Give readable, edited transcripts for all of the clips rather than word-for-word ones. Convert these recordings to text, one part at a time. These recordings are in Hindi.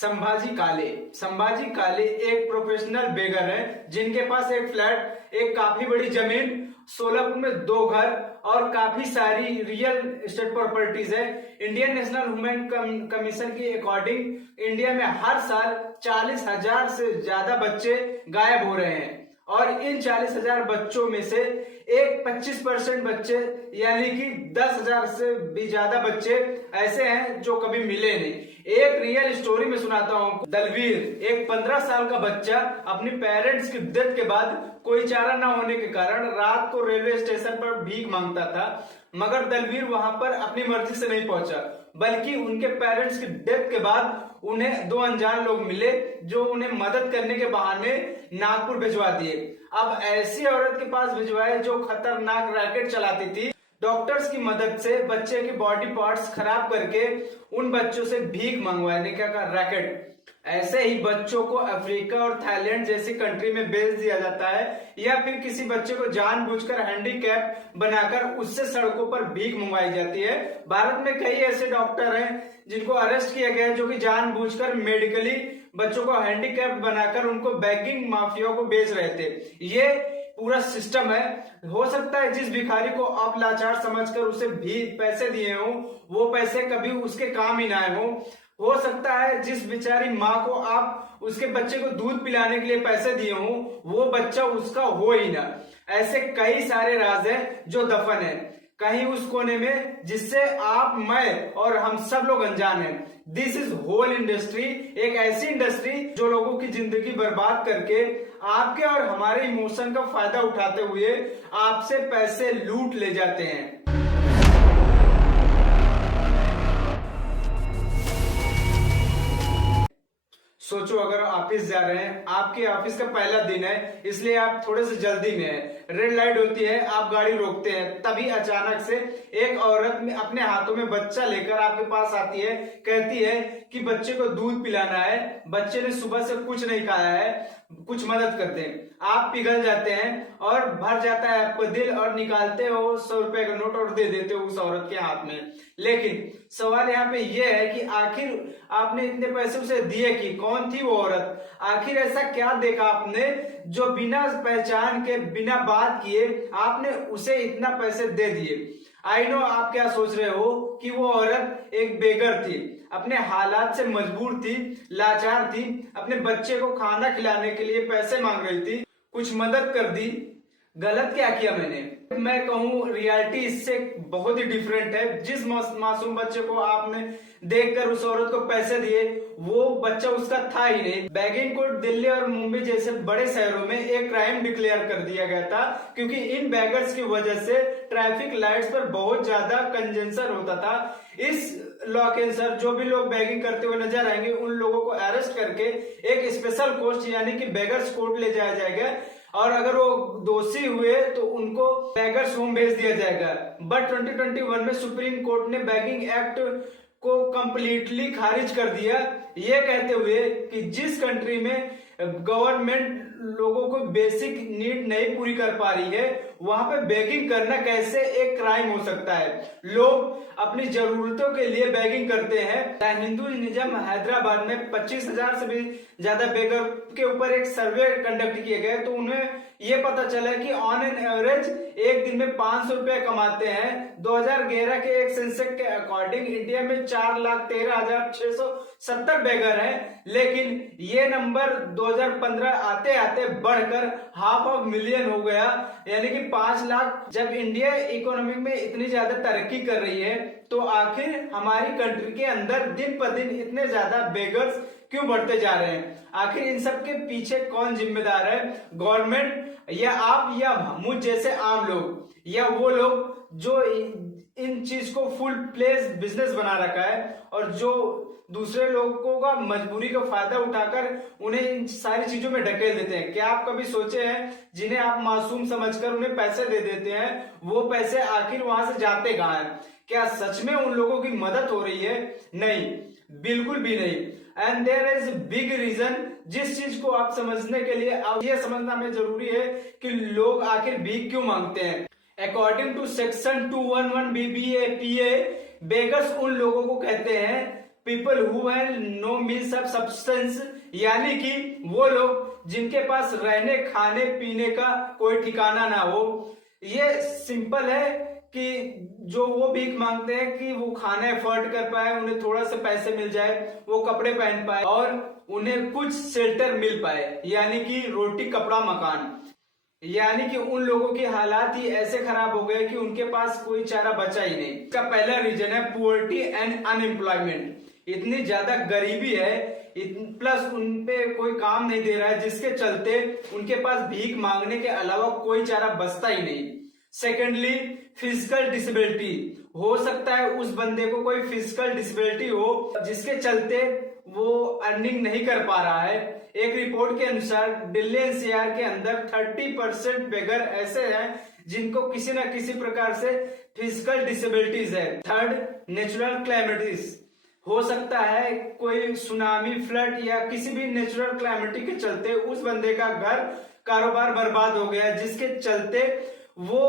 संभाजी काले एक प्रोफेशनल बेगर हैं जिनके पास एक फ्लैट, एक काफी बड़ी जमीन, सोलापुर में 2 घर और काफी सारी रियल एस्टेट प्रॉपर्टीज है। इंडियन नेशनल वुमेन कमीशन की अकॉर्डिंग इंडिया में हर साल 40,000 से ज्यादा बच्चे गायब हो रहे हैं और इन 40,000 बच्चों में से एक 25% बच्चे यानी कि 10,000 से भी ज्यादा बच्चे ऐसे हैं जो कभी मिले नहीं। एक रियल स्टोरी में सुनाता हूँ। दलवीर, एक 15 साल का बच्चा अपनी पेरेंट्स की डेथ के बाद कोई चारा ना होने के कारण रात को रेलवे स्टेशन पर भीख मांगता था, मगर दलवीर वहां पर अपनी मर्जी से नहीं पहुंचा, बल्कि उनके पेरेंट्स की डेथ के बाद उन्हें 2 अनजान लोग मिले जो उन्हें मदद करने के बहाने नागपुर भिजवा दिए। अब ऐसी औरत के पास भिजवाए जो खतरनाक रैकेट चलाती थी। डॉक्टर्स की मदद से बच्चे के बॉडी पार्ट्स खराब करके उन बच्चों से भीख मंगवाने का रैकेट। ऐसे ही बच्चों को अफ्रीका और थाईलैंड जैसी कंट्री में भेज दिया जाता है या फिर किसी बच्चे को जानबूझकर हैंडीकैप बनाकर उससे सड़कों पर भीख मंगवाई जाती है। भारत में कई ऐसे डॉक्टर हैं जिनको अरेस्ट किया गया है जो कि जानबूझकर मेडिकली बच्चों को हैंडीकैप बनाकर उनको बैगिंग माफिया को बेच रहे थे। ये पूरा सिस्टम है। हो सकता है जिस भिखारी को आप लाचार समझकर उसे भी पैसे दिए हो वो पैसे कभी उसके काम ही ना आए हो सकता है जिस बेचारी माँ को आप उसके बच्चे को दूध पिलाने के लिए पैसे दिए हो वो बच्चा उसका हो ही ना। ऐसे कई सारे राज हैं जो दफन है कहीं उस कोने में जिससे आप, मैं और हम सब लोग अनजान हैं। दिस इज होल इंडस्ट्री, एक ऐसी इंडस्ट्री जो लोगों की जिंदगी बर्बाद करके आपके और हमारे इमोशन का फायदा उठाते हुए आपसे पैसे लूट ले जाते हैं। सोचो, अगर ऑफिस जा रहे हैं, आपके ऑफिस का पहला दिन है इसलिए आप थोड़े से जल्दी में है, रेड लाइट होती है, आप गाड़ी रोकते हैं, तभी अचानक से एक औरत में अपने हाथों में बच्चा लेकर आपके पास आती है, कहती है कि बच्चे को दूध पिलाना है, बच्चे ने सुबह से कुछ नहीं खाया है, कुछ मदद कर दें। आप पिघल जाते हैं और भर जाता है आपको दिल और निकालते हो 100 रुपए का नोट और दे देते हो उस औरत के हाथ में। लेकिन सवाल यहाँ पे ये है कि आखिर आपने इतने पैसे उसे दिए कि कौन थी वो औरत? आखिर ऐसा क्या देखा आपने जो बिना पहचान के, बिना बात किए आपने उसे इतना पैसे दे दिए? आई नो आप क्या सोच रहे हो कि वो औरत एक बेगर थी, अपने हालात से मजबूर थी, लाचार थी, अपने बच्चे को खाना खिलाने के लिए पैसे मांग रही थी, कुछ मदद कर दी। गलत क्या किया मैंने? मैं कहूँ रियलिटी इससे बहुत ही डिफरेंट है। जिस मासूम बच्चे को आपने देखकर उस औरत को पैसे दिए वो बच्चा उसका था ही नहीं। बैगिंग को दिल्ली और मुंबई जैसे बड़े शहरों में एक क्राइम डिक्लेयर कर दिया गया था क्योंकि इन बैगर्स की वजह से ट्रैफिक लाइट्स पर बहुत ज्यादा कंजेशन होता था। इस लॉ के अनुसार जो भी लोग बैगिंग करते हुए नजर आएंगे उन लोगों को अरेस्ट करके एक स्पेशल कोर्ट यानी कि बैगर्स कोर्ट ले जाया जाएगा और अगर वो दोषी हुए तो उनको बैगर्स होम भेज दिया जाएगा। बट 2021 में सुप्रीम कोर्ट ने बैगिंग एक्ट को कंप्लीटली खारिज कर दिया, ये कहते हुए कि जिस कंट्री में गवर्नमेंट लोगों को बेसिक नीड नहीं पूरी कर पा रही है वहां पे बैगिंग करना कैसे एक क्राइम हो सकता है। लोग अपनी जरूरतों के लिए बैगिंग करते हैं। हिंदू निजाम हैदराबाद में 25,000 से भी ज्यादा बेगर के ऊपर एक सर्वे कंडक्ट किए गए तो उन्हें ये पता चला कि ऑन एन एवरेज एक दिन में 500 रुपए कमाते हैं। 2011 के एक सेंसस के अकॉर्डिंग इंडिया में 4,13,670 बेगर हैं, लेकिन ये नंबर 2015 आते आते बढ़कर 500,000 हो गया, यानी कि 5 लाख। जब इंडिया इकोनॉमी में इतनी ज्यादा तरक्की कर रही है तो आखिर हमारी कंट्री के अंदर दिन पर दिन इतने ज्यादा बेगर्स क्यों बढ़ते जा रहे हैं? आखिर इन सब के पीछे कौन जिम्मेदार है? गवर्नमेंट या आप या मुझ जैसे आम लोग या वो लोग जो इन चीज को फुल प्लेस बिजनेस बना रखा है और जो दूसरे लोगों का मजबूरी का फायदा उठाकर उन्हें इन सारी चीजों में ढकेल देते हैं। क्या आप कभी सोचे हैं जिन्हें आप मासूम समझकर उन्हें पैसे दे देते हैं वो पैसे आखिर वहां से जाते कहां हैं? क्या सच में उन लोगों की मदद हो रही है? नहीं, बिल्कुल भी नहीं। And there is big reason. जिस चीज को आप समझने के लिए अब ये समझना हमें जरूरी है कि लोग आखिर भीख क्यों मांगते हैं। According to section 211 BBAPA, beggars उन लोगों को कहते हैं people who have no means of substance, यानी कि वो लोग जिनके पास रहने खाने पीने का कोई ठिकाना ना हो। ये सिंपल है कि जो वो भीख मांगते हैं कि वो खाना एफर्ट कर पाए, उन्हें थोड़ा सा पैसे मिल जाए, वो कपड़े पहन पाए और उन्हें कुछ शेल्टर मिल पाए, यानी कि रोटी कपड़ा मकान। यानी कि उन लोगों की हालात ही ऐसे खराब हो गए कि उनके पास कोई चारा बचा ही नहीं। इसका पहला रीजन है पुअर्टी एंड अनएम्प्लॉयमेंट। इतनी ज्यादा गरीबी है, प्लस उनपे कोई काम नहीं दे रहा है, जिसके चलते उनके पास भीख मांगने के अलावा कोई चारा बचता ही नहीं। Secondly, physical disability. हो सकता है उस बंदे को कोई फिजिकल डिसेबिलिटी हो जिसके चलते वो अर्निंग नहीं कर पा रहा है। एक रिपोर्ट के अनुसार दिल्ली एनसीआर के अंदर 30% बेगर ऐसे हैं जिनको किसी न किसी प्रकार से फिजिकल डिसेबिलिटीज है। Third, natural calamities. हो सकता है कोई सुनामी, फ्लड या किसी भी नेचुरल क्लैमिटी के चलते उस बंदे का घर कारोबार बर्बाद हो गया, जिसके चलते वो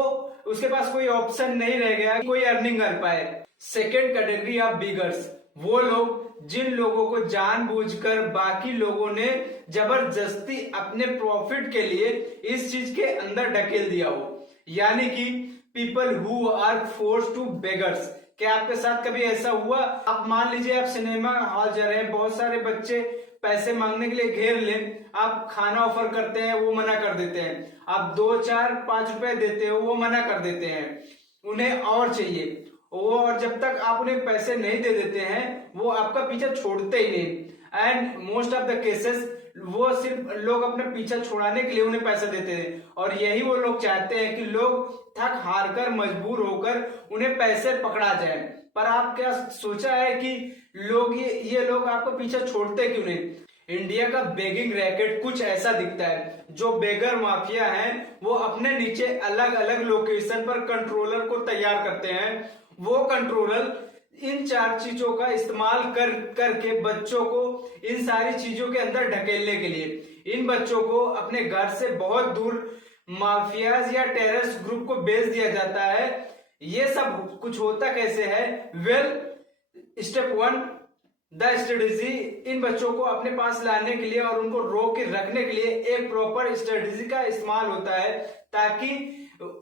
उसके पास कोई ऑप्शन नहीं रह गया कोई अर्निंग कर पाए। सेकेंड कैटेगरी ऑफ बिगर्स, वो लोग जिन लोगों को जानबूझकर बाकी लोगों ने जबरदस्ती अपने प्रॉफिट के लिए इस चीज के अंदर ढकेल दिया हो, यानी कि people who are force to beggars. क्या आपके साथ कभी ऐसा हुआ? आप मान लीजिए आप सिनेमा हॉल जा रहे हैं, बहुत सारे बच्चे पैसे मांगने के लिए घेर लें, आप खाना ऑफर करते हैं, वो मना कर देते हैं। आप 2, 4, 5 रुपए देते हो, वो मना कर देते हैं, उन्हें और चाहिए वो, और जब तक आप उन्हें पैसे नहीं दे देते हैं वो आपका पीछा छोड़ते ही नहीं। And most of the cases वो सिर्फ लोग अपने पीछा छुड़ाने के लिए उन्हें पैसे देते हैं, और यही वो लोग चाहते हैं कि लोग थक हार कर मजबूर होकर उन्हें पैसे पकड़ा जाए। पर आप क्या सोचा है कि लोग ये लोग आपको पीछा छोड़ते क्यों नहीं? इंडिया का बेगिंग रैकेट कुछ ऐसा दिखता है। जो बेगर माफिया हैं वो अपने नीचे अलग अलग लोकेशन पर कंट्रोलर को तैयार करते हैं। वो कंट्रोलर इन 4 चीजों का इस्तेमाल करके बच्चों को इन सारी चीजों के अंदर ढकेलने के लिए इन बच्चों को अपने घर से बहुत दूर माफियाज या टेररिस्ट ग्रुप को भेज दिया जाता है। ये सब कुछ होता कैसे है? Well, step 1, the strategy. इन बच्चों को अपने पास लाने के लिए और उनको रोक के रखने के लिए एक प्रॉपर स्ट्रेटेजी का इस्तेमाल होता है, ताकि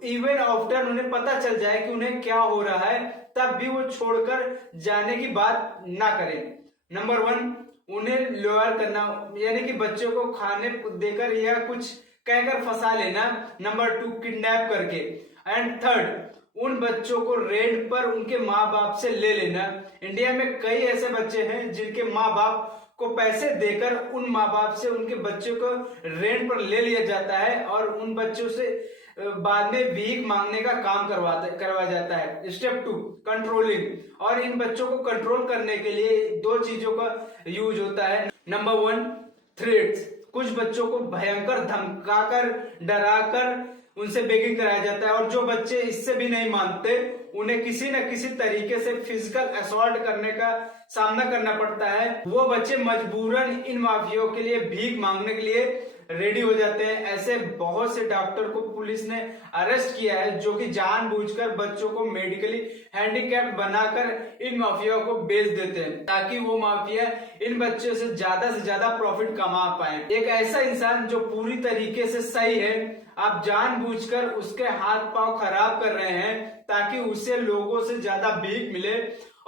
इवन आफ्टर उन्हें पता चल जाए कि उन्हें क्या हो रहा है, तब भी वो छोड़कर जाने की बात ना करें। नंबर 1, उन्हें लुयर करना, यानी कि बच्चों को खाने देकर या कुछ कहकर फंसा लेना। नंबर 2, किडनैप करके। एंड थर्ड, उन बच्चों को रेंट पर उनके माँ बाप से ले लेना। इंडिया में कई ऐसे बच्चे हैं जिनके माँ बाप को पैसे देकर उन माँ बाप से उनके बच्चों को रेंट पर ले लिया जाता है और उन बच्चों से बाद में भीख मांगने का काम करवाया जाता है। Step 2, controlling. और इन बच्चों को कंट्रोल करने के लिए 2 चीजों का यूज होता है। Number 1, threats. कुछ बच्चों को भयंकर धमकाकर, डराकर उनसे बेगिंग कराया जाता है, और जो बच्चे इससे भी नहीं मानते उन्हें किसी न किसी तरीके से फिजिकल असॉल्ट करने का सामना करना पड़ता है। वो बच्चे मजबूरन इन माफियाओं के लिए भीख मांगने के लिए रेडी हो जाते हैं। ऐसे बहुत से डॉक्टर को पुलिस ने अरेस्ट किया है जो कि जानबूझकर बच्चों को मेडिकली हैंडीकैप्ड बनाकर इन माफियाओं को बेच देते हैं, ताकि वो माफिया इन बच्चों से ज्यादा प्रॉफिट कमा पाए। एक ऐसा इंसान जो पूरी तरीके से सही है, आप जानबूझकर उसके हाथ पांव खराब कर रहे हैं ताकि उससे लोगों से ज्यादा भीख मिले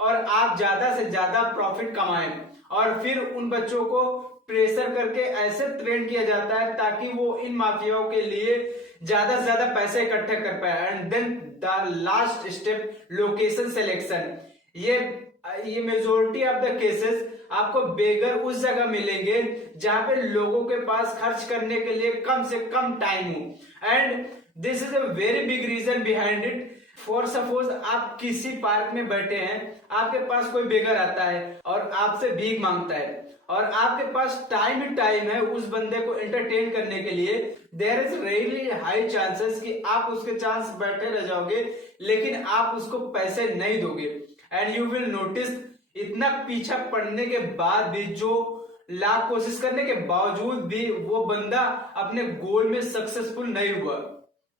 और आप ज्यादा से ज्यादा प्रॉफिट कमाएं, और फिर उन बच्चों को प्रेशर करके ऐसे ट्रेन किया जाता है ताकि वो इन माफियाओं के लिए ज्यादा से ज्यादा पैसे इकट्ठे कर पाए। And then the last step, location selection. ये मेजोरिटी ऑफ द केसेस आपको बेगर उस जगह मिलेंगे जहां पे लोगों के पास खर्च करने के लिए कम से कम टाइम हो। And this is a very big reason behind it. For suppose आप किसी पार्क में बैठे हैं, आपके पास कोई बेगर आता है और आपसे भीख मांगता है, और आपके पास टाइम ही टाइम है उस बंदे को एंटरटेन करने के लिए, there is really high chances कि आप उसके चांस बैठे रह जाओगे, लेकिन आप उसको पैसे नहीं दोगे। एंड यू विल नोटिस, इतना पीछा पड़ने के बाद भी, जो लाख कोशिश करने के बावजूद भी वो बंदा अपने गोल में सक्सेसफुल नहीं हुआ।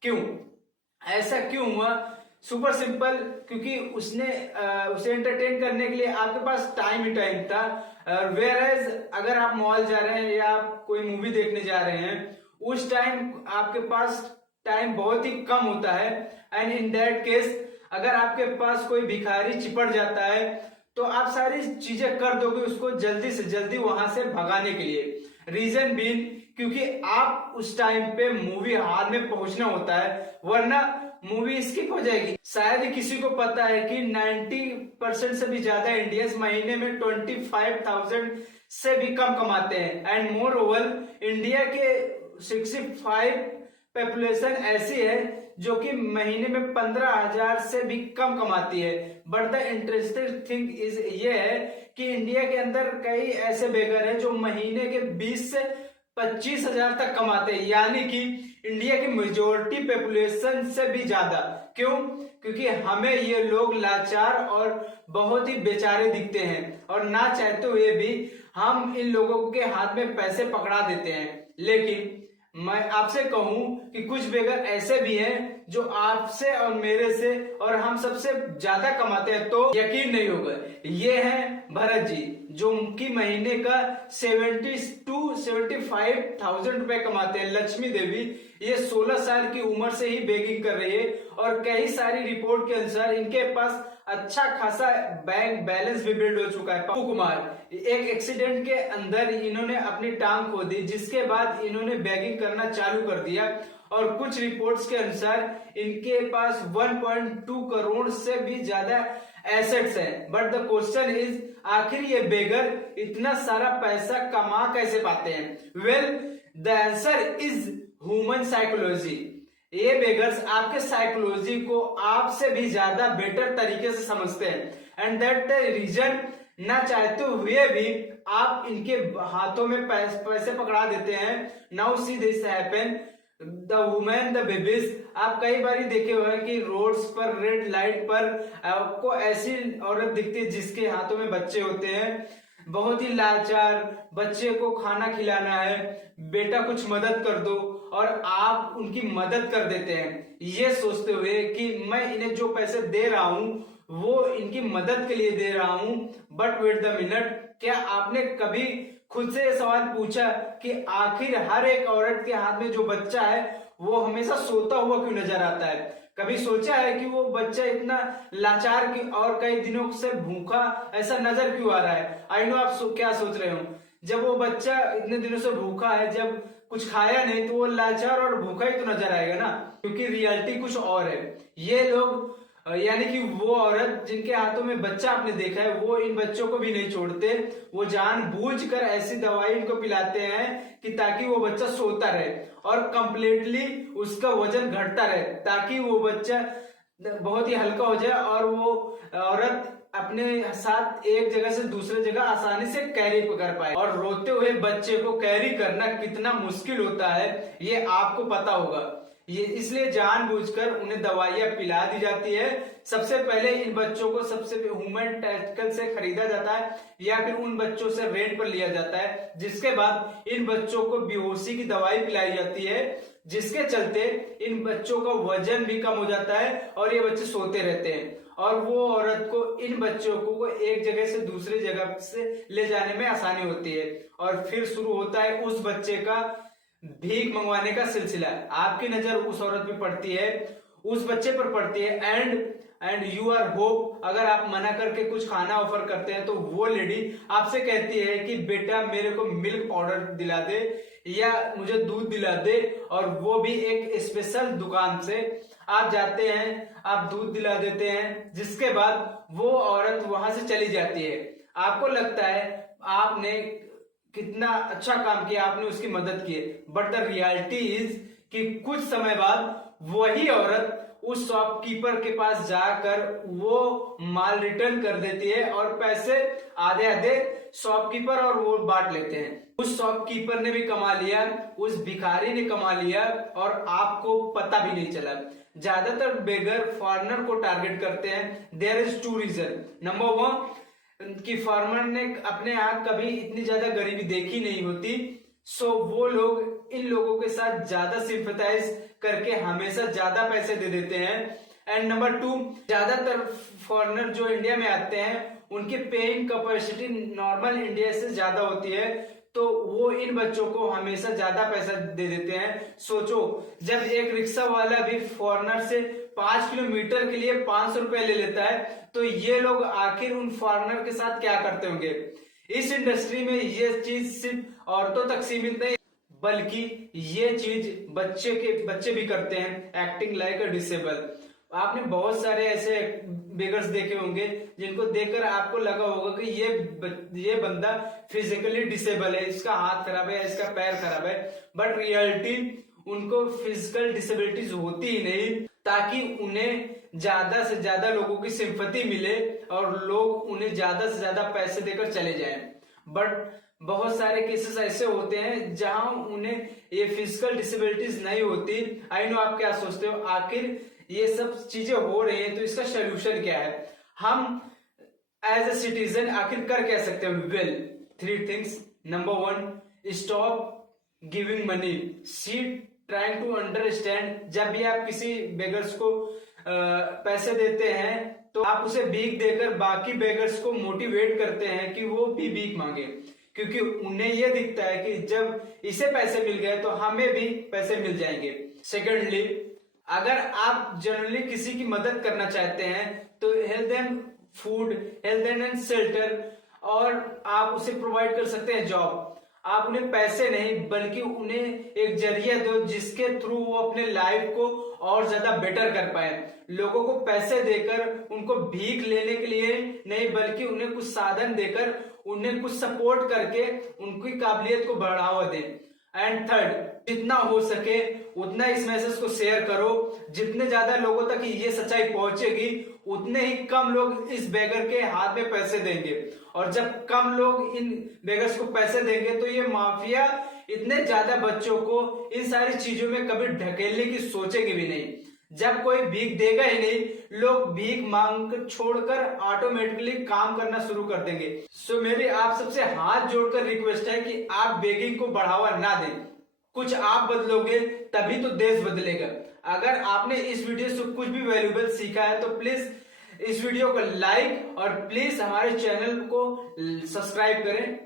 क्यों? ऐसा क्यों हुआ? सुपर सिंपल, क्योंकि उसे एंटरटेन करने के लिए आपके पास टाइम ही टाइम था। वेयर एज अगर आप मॉल जा रहे हैं या आप कोई मूवी देखने जा रहे हैं, उस टाइम आपके पास टाइम बहुत ही कम होता है। एंड इन दैट केस अगर आपके पास कोई भिखारी चिपट जाता है तो आप सारी चीजें कर दोगे उसको जल्दी से जल्दी वहां से भगाने के लिए। रीजन बीन क्योंकि आप उस टाइम पे मूवी हॉल में पहुंचना होता है, वरना मूवी स्किप हो जाएगी। शायद ही किसी को पता है कि 90% से भी ज्यादा इंडियंस महीने में 25,000 से भी कम कमाते हैं। एंड मोर ओवर इंडिया के 65 पॉपुलेशन ऐसी है जो कि महीने में 15,000 से भी कम कमाती है। But the interesting thing is ये है कि इंडिया के अंदर कई ऐसे बेगर हैं जो महीने के 20 से 25,000 तक कमाते हैं, यानी कि इंडिया की मेजोरिटी पॉपुलेशन से भी ज्यादा। क्यों? क्योंकि हमें ये लोग लाचार और बहुत ही बेचारे दिखते हैं और ना चाहते हुए भी हम इन लोगों के हाथ में पैसे पकड़ा देते हैं। लेकिन मैं आपसे कहूं कि कुछ बेगर ऐसे भी हैं जो आपसे और मेरे से और हम सबसे ज्यादा कमाते हैं, तो यकीन नहीं होगा। ये हैं भरत जी, जो कि महीने का 70 to 75,000 रुपए कमाते हैं। लक्ष्मी देवी ये 16 साल की उम्र से ही बेगिंग कर रही है और कई सारी रिपोर्ट के अनुसार इनके पास अच्छा खासा बैंक बैलेंस भी बिल्ड हो चुका है। पप्पू कुमार एक एक्सीडेंट के अंदर इन्होंने अपनी टांग खो दी, जिसके बाद इन्होंने बैगिंग करना चालू कर दिया और कुछ रिपोर्ट्स के अनुसार इनके पास 1.2 करोड़ से भी ज्यादा एसेट्स हैं। बट द क्वेश्चन इज आखिर ये बेगर इतना सारा पैसा कमा कैसे पाते हैं? Well the answer is human psychology. ये बेगर्स आपके साइकोलॉजी को आपसे भी ज्यादा बेटर तरीके से समझते हैं एंड दैट रीजन ना चाहते हुए भी आप इनके हाथों में पैसे पकड़ा देते हैं। Now see this happen the women the babies. आप कई बार देखे हुए हैं कि रोड्स पर रेड लाइट पर आपको ऐसी औरत दिखती है जिसके हाथों में बच्चे होते हैं, बहुत ही लाचार, बच्चे को खाना खिलाना है, बेटा कुछ मदद कर दो, और आप उनकी मदद कर देते हैं ये सोचते हुए कि मैं इन्हें जो पैसे दे रहा हूं वो इनकी मदद के लिए दे रहा हूं। बट वेट द मिनट, क्या आपने कभी खुद से ये सवाल पूछा कि आखिर हर एक औरत के हाथ में जो बच्चा है वो हमेशा सोता हुआ क्यों नजर आता है? कभी सोचा है कि वो बच्चा इतना लाचार की और कई दिनों से भूखा ऐसा नजर क्यों आ रहा है? आई नो आप क्या सोच रहे हो, जब वो बच्चा इतने दिनों से भूखा है, जब कुछ खाया नहीं, तो वो लाचार और भूखा ही तो नजर आएगा ना, क्योंकि रियलिटी कुछ और है। ये लोग यानी कि वो औरत जिनके हाथों में बच्चा आपने देखा है, वो इन बच्चों को भी नहीं छोड़ते, वो जानबूझकर ऐसी दवाई इनको पिलाते हैं कि ताकि वो बच्चा सोता रहे और कंप्लीटली उसका वजन घटता रहे, ताकि वो बच्चा बहुत ही हल्का हो जाए और वो औरत अपने साथ एक जगह से दूसरे जगह आसानी से कैरी कर पाए। और रोते हुए बच्चे को कैरी करना कितना मुश्किल होता है ये आपको पता होगा। ये इसलिए जानबूझकर उन्हें दवाइयां पिला दी जाती है। सबसे पहले इन बच्चों को सबसे ह्यूमन टेस्टिकल से खरीदा जाता है या फिर उन बच्चों से रेंट पर लिया जाता है, जिसके बाद इन बच्चों को बेहोशी की दवाई पिलाई जाती है, जिसके चलते इन बच्चों का वजन भी कम हो जाता है और ये बच्चे सोते रहते हैं। और वो औरत को इन बच्चों को एक जगह से दूसरी जगह से ले जाने में आसानी होती है और फिर शुरू होता है उस बच्चे का भीख मंगवाने का सिलसिला। आपकी नजर उस औरत पे पड़ती है, उस बच्चे पर पड़ती है एंड यू आर होप, अगर आप मना करके कुछ खाना ऑफर करते हैं तो वो लेडी आपसे कहती है कि बेटा मेरे को मिल्क पाउडर दिला दे या मुझे दूध दिला दे, और वो भी एक स्पेशल दुकान से आप जाते हैं, आप दूध दिला देते हैं, जिसके बाद वो औरत वहां से चली जाती है। आपको लगता है आपने कितना अच्छा काम किया, आपने उसकी मदद की, बट द रियलिटी इज कि कुछ समय बाद वही औरत उस शॉपकीपर के पास जाकर वो माल रिटर्न कर देती है और पैसे आधे आधे शॉपकीपर और वो बांट लेते हैं। उस शॉपकीपर ने भी कमा लिया, उस भिखारी ने कमा लिया और आपको पता भी नहीं चला। ज्यादातर बेगर फॉरेनर को टारगेट करते हैं। There is two reason. Number one कि फॉरेनर ने अपने यहाँ कभी इतनी ज्यादा गरीबी देखी नहीं होती, सो वो लोग इन लोगों के साथ ज्यादा सिंपैथाइज करके हमेशा ज्यादा पैसे दे देते हैं। एंड नंबर 2, ज्यादातर फॉरेनर जो इंडिया में आते हैं उनकी पेइंग कैपेसिटी नॉर्मल इंडिया से ज्यादा होती है, तो वो इन बच्चों को हमेशा ज्यादा पैसा दे देते हैं। सोचो, जब एक रिक्शा वाला भी फॉरेनर से 5 किलोमीटर के लिए 500 रुपए ले लेता है, तो ये लोग आखिर उन फॉरेनर के साथ क्या करते होंगे। इस इंडस्ट्री में ये चीज सिर्फ औरतों तक सीमित नहीं, बल्कि ये चीज बच्चे भी करते हैं, एक्टिंग लाइक अ डिसेबल। आपने बहुत सारे ऐसे बेगर्स देखे होंगे जिनको देखकर आपको लगा होगा कि ये बंदा फिजिकली डिसेबल है, इसका हाथ खराब है, इसका पैर खराब है, बट रियलिटी उनको फिजिकल डिसेबिलिटीज होती ही नहीं, ताकि उन्हें ज्यादा से ज्यादा लोगों की सिंपैथी मिले और लोग उन्हें ज्यादा से ज्यादा पैसे देकर चले जाएं। बट बहुत सारे केसेस ऐसे होते हैं जहां उन्हें ये फिजिकल डिसेबिलिटीज नहीं होती। आई नो आप क्या सोचते हो, आखिर ये सब चीजें हो रही हैं तो इसका सोल्यूशन क्या है, हम एज ए सिटीजन आखिर कर क्या सकते हैं। Well, 3 things. Number 1, stop giving money, see trying to understand. जब भी आप किसी बेगर्स को पैसे देते हैं तो आप उसे भीख देकर बाकी बेगर्स को मोटिवेट करते हैं कि वो भी भीख मांगे, क्योंकि उन्हें यह दिखता है कि जब इसे पैसे मिल गए तो हमें भी पैसे मिल जाएंगे। सेकेंडली, अगर आप जनरली किसी की मदद करना चाहते हैं तो help them food, help them and shelter, और आप उसे प्रोवाइड कर सकते हैं जॉब। आप उन्हें पैसे नहीं बल्कि उन्हें एक जरिया दो जिसके थ्रू वो अपने लाइफ को और ज्यादा बेटर कर पाए। लोगों को पैसे देकर उनको भीख लेने के लिए नहीं, बल्कि उन्हें कुछ साधन देकर, उन्हें कुछ सपोर्ट करके उनकी काबिलियत को बढ़ावा दें। एंड थर्ड, जितना हो सके उतना इस मैसेज को शेयर करो। जितने ज्यादा लोगों तक ये सच्चाई पहुंचेगी उतने ही कम लोग इस बेगर के हाथ में पैसे देंगे, और जब कम लोग इन बेगर्स को पैसे देंगे तो ये माफिया इतने ज्यादा बच्चों को इन सारी चीजों में कभी ढकेलने की सोचेंगे भी नहीं। जब कोई भीख देगा ही नहीं, लोग भीख मांग छोड़कर ऑटोमेटिकली काम करना शुरू कर देंगे। सो मेरी आप सबसे हाथ जोड़कर रिक्वेस्ट है कि आप बेगिंग को बढ़ावा ना दें। कुछ आप बदलोगे तभी तो देश बदलेगा। अगर आपने इस वीडियो से कुछ भी वैल्यूएबल सीखा है तो प्लीज इस वीडियो को लाइक और प्लीज हमारे चैनल को सब्सक्राइब करें।